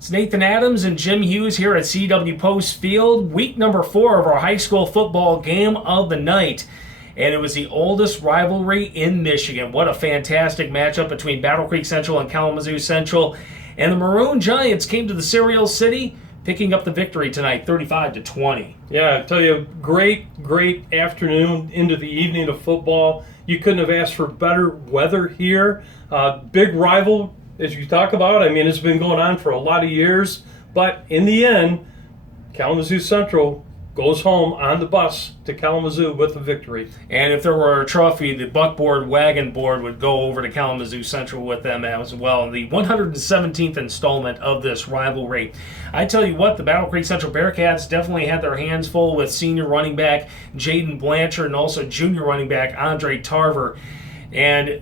It's Nathan Adams and Jim Hughes here at CW Post Field, week number 4 of our high school football game of the night. And it was the oldest rivalry in Michigan. What a fantastic matchup between Battle Creek Central and Kalamazoo Central. And the Maroon Giants came to the Cereal City, picking up the victory tonight, 35-20. Yeah, I tell you, great afternoon into the evening of football. You couldn't have asked for better weather here. Big rival, as you talk about. I mean, it's been going on for a lot of years. But in the end, Kalamazoo Central goes home on the bus to Kalamazoo with the victory. And if there were a trophy, the buckboard wagon board would go over to Kalamazoo Central with them as well in the 117th installment of this rivalry. I tell you what, the Battle Creek Central Bearcats definitely had their hands full with senior running back Jaden Blanchard and also junior running back Andre Tarver. And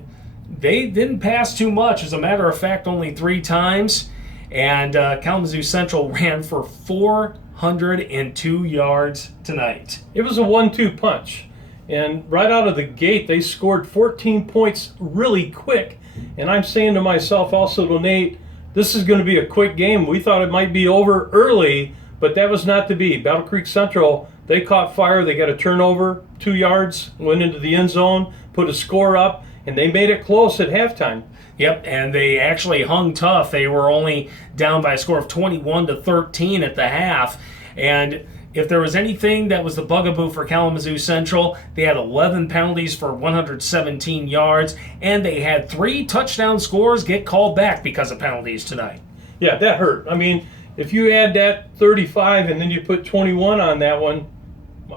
they didn't pass too much. As a matter of fact, only 3 times. And Kalamazoo Central ran for 402 yards tonight. It was a 1-2 punch. And right out of the gate, they scored 14 points really quick. And I'm saying to myself also to Nate, this is going to be a quick game. We thought it might be over early, but that was not to be. Battle Creek Central, they caught fire. They got a turnover, 2 yards, went into the end zone, put a score up, and they made it close at halftime. Yep, and they actually hung tough. They were only down by a score of 21-13 at the half. And if there was anything that was the bugaboo for Kalamazoo Central, they had 11 penalties for 117 yards, and they had 3 touchdown scores get called back because of penalties tonight. Yeah, that hurt. I mean, if you add that 35 and then you put 21 on that one,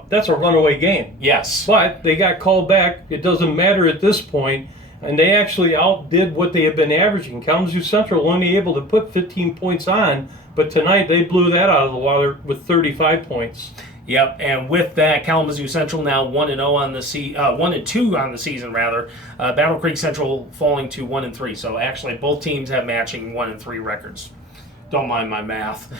that's a runaway game. Yes. But they got called back. It doesn't matter at this point. And they actually outdid what they had been averaging. Kalamazoo Central only able to put 15 points on, but tonight they blew that out of the water with 35 points. Yep, and with that, Kalamazoo Central now 1-0 on the 1-2 on the season rather. Battle Creek Central falling to 1-3. So actually, both teams have matching 1-3 records. Don't mind my math.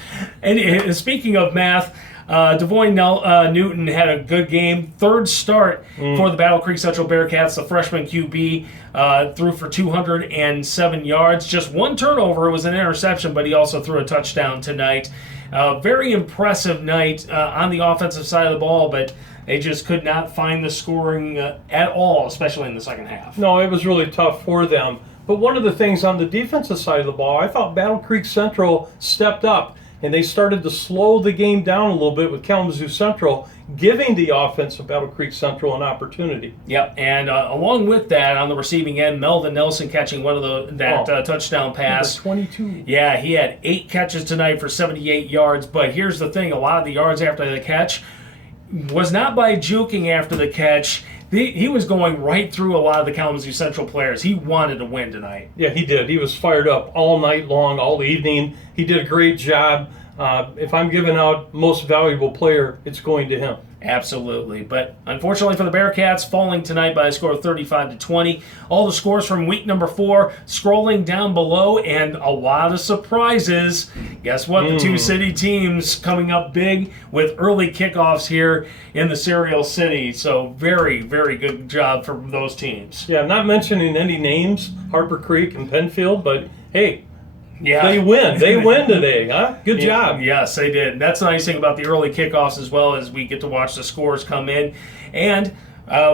And speaking of math, Devoyne Newton had a good game. 3rd start for the Battle Creek Central Bearcats. The freshman QB threw for 207 yards. Just 1 turnover. It was an interception, but he also threw a touchdown tonight. Very impressive night on the offensive side of the ball, but they just could not find the scoring at all, especially in the second half. No, it was really tough for them. But one of the things on the defensive side of the ball, I thought Battle Creek Central stepped up, and they started to slow the game down a little bit with Kalamazoo Central, giving the offense of Battle Creek Central an opportunity. Yep, and along with that, on the receiving end, Melvin Nelson catching one of that touchdown pass. Number 22. Yeah, he had 8 catches tonight for 78 yards, but here's the thing, a lot of the yards after the catch was not by juking after the catch. He was going right through a lot of the Kalamazoo Central players. He wanted to win tonight. Yeah, he did. He was fired up all night long, all evening. He did a great job. If I'm giving out most valuable player, it's going to him. Absolutely. But unfortunately for the Bearcats, falling tonight by a score of 35-20. All the scores from week number 4 scrolling down below, and a lot of surprises. Guess what? The 2 city teams coming up big with early kickoffs here in the Cereal City. So very, very good job for those teams. Yeah, I'm not mentioning any names, Harper Creek and Penfield, but hey, yeah. They win. They win today, huh? Good job. Yes, they did. That's the nice thing about the early kickoffs as well, as we get to watch the scores come in. And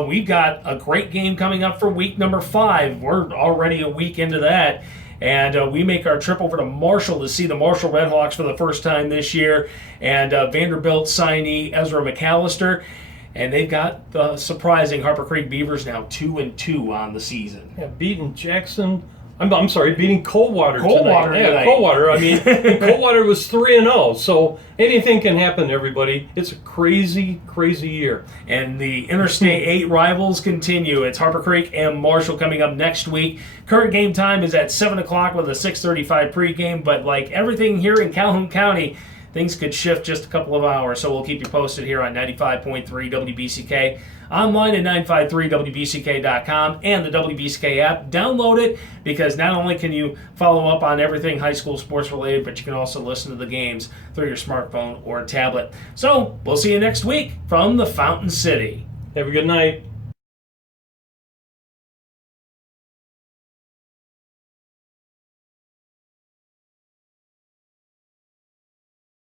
we've got a great game coming up for week number 5. We're already a week into that. And we make our trip over to Marshall to see the Marshall Redhawks for the first time this year. And Vanderbilt signee Ezra McAllister. And they've got the surprising Harper Creek Beavers now 2-2 on the season. Yeah, beating Jackson. I'm sorry, beating Coldwater tonight. Tonight. Yeah, Coldwater. I mean, Coldwater was 3-0, so anything can happen, everybody. It's a crazy, crazy year. And the Interstate 8 rivals continue. It's Harper Creek and Marshall coming up next week. Current game time is at 7 o'clock with a 6:35 pregame, but like everything here in Calhoun County, things could shift just a couple of hours, so we'll keep you posted here on 95.3 WBCK, online at 953wbck.com, and the WBCK app. Download it, because not only can you follow up on everything high school sports related, but you can also listen to the games through your smartphone or tablet. So we'll see you next week from the Fountain City. Have a good night.